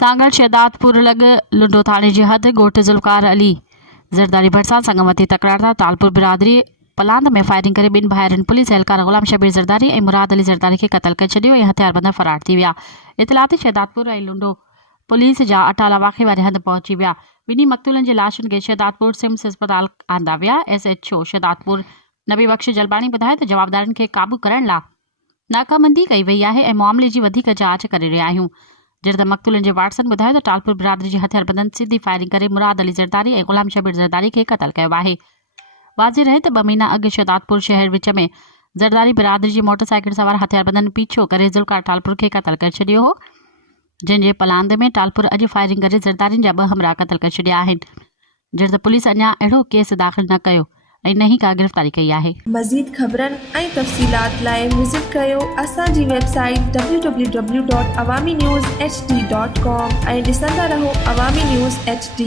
सांगल शहदादपुर लॻ लुंडो थाणे जी हद ॻोठ ज़ुल्फ़कार अली ज़रदारी भरिसां संगमती तकरार था तालपुर बिरादरी पलांद में फायरिंग करे ॿिनि भाइरनि पुलिस एहलकार ग़ुलाम शबीर ज़रदारी ऐं मुराद अली ज़रदारी खे क़तल करे छॾियो ऐं हथियारबंद फरार थी विया। इतलाती शहदादपुर ऐं लुंडो पुलिस जा अटाला वाक़े वारे हंधि पहुची विया। ॿिन्ही मक़तूलनि जी लाशुनि खे शहदादपुर सिम्स अस्पताल आंदा विया। SHO शहदादपुर नबी बख्श जलबाणी ॿुधायो त जवाबदारनि खे क़ाबू करण लाइ नाकाबंदी कई वई आहे ऐं मामले जी वधीक जांच करे रहिया आहियूं। जिरद मक़तूलनि जे वारसनि ॿुधायो त टालपुर बिरादरी जे हथियारबंदनि सीधी फायरिंग करे मुराद अली ज़रदारी ऐं ग़ुलाम शबीर ज़रदारी खे क़तल कयो आहे। वाज़े रहे त 2 महीना अॻु शहदादपुर शहर विच में ज़रदारी बिरादरी जी मोटरसाइकिल सवार हथियारबंदनि पीछो करे ज़ुल्फ़कार टालपुर खे क़तल करे छॾियो हो, जंहिंजे पलांद में टालपुर अॼु फायरिंग करे ज़रदारियुनि जा 2 हमराह क़तल करे छॾिया आहिनि। जिरद पुलिस अञा अहिड़ो केस दाख़िल न कयो ऐं न ई का गिरफ़्तारी कई आहे। मज़ीद ख़बरनि ऐं तफ़सीलात लाइ विज़िट कयो असांजी वेबसाइट www.awamiNewsHD.com ऐं ॾिसंदा रहो अवामी न्यूज़ HD।